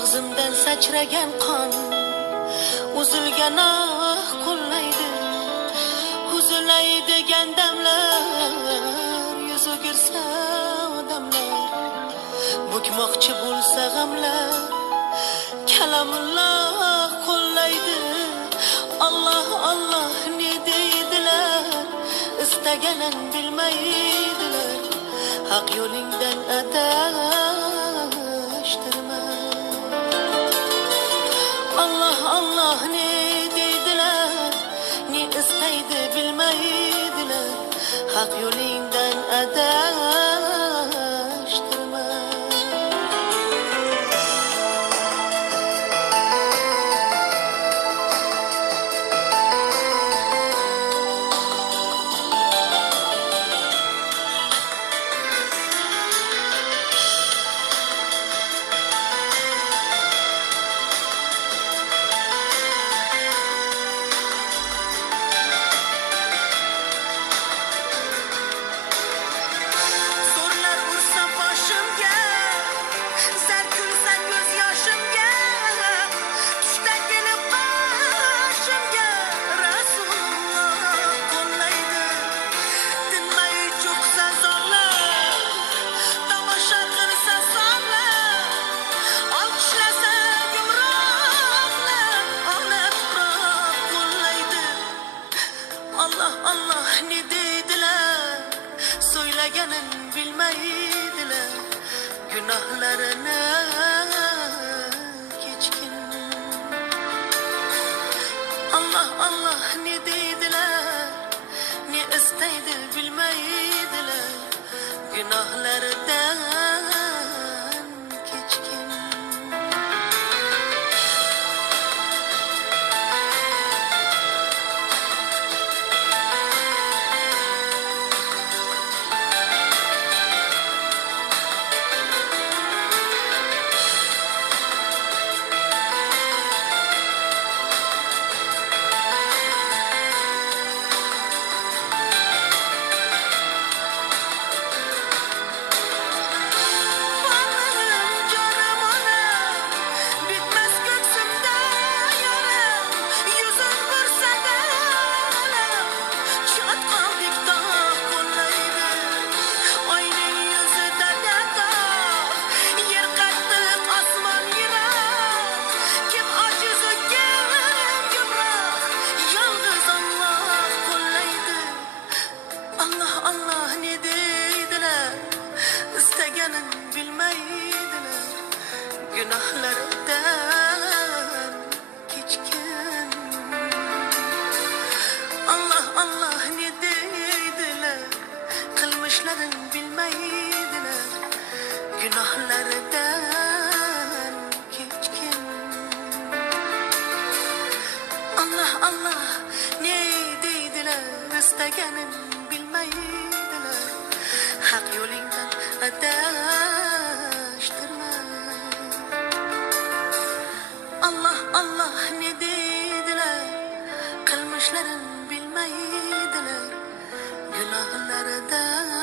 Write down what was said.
Og'zimdan sachragan qon uzilgan qo'llaydi, uzilay degan damlar yuz o'girsa odamlar, bukmoqchi bo'lsa g'amlar kalamulloh qo'llaydi. Allah Allah ne deydilar, istaganin bilmaydilar, haq yo'lingdan adashtirma. Allah Allah ne deydilar, ne istaydi bilmaydilar, haq yo'lingdan adashtirma. Allah ne dediler, söylegenin bilmeydiler, günahlarını geçkin. Allah Allah ne dediler, ne isteydi bilmeydiler, günahlardan geçkin. Allah ne deydiler, istegenin bilmeydiler, günahlardan geçkin. Allah Allah ne deydiler, kılmışların bilmeydiler, günahlardan geçkin. Allah Allah ne deydiler, istegenin bilmeydiler, hak yo'lingdan adashtirma. Allah Allah ne deydiler, qilmishlarin bilmaydilar, gunohlaridan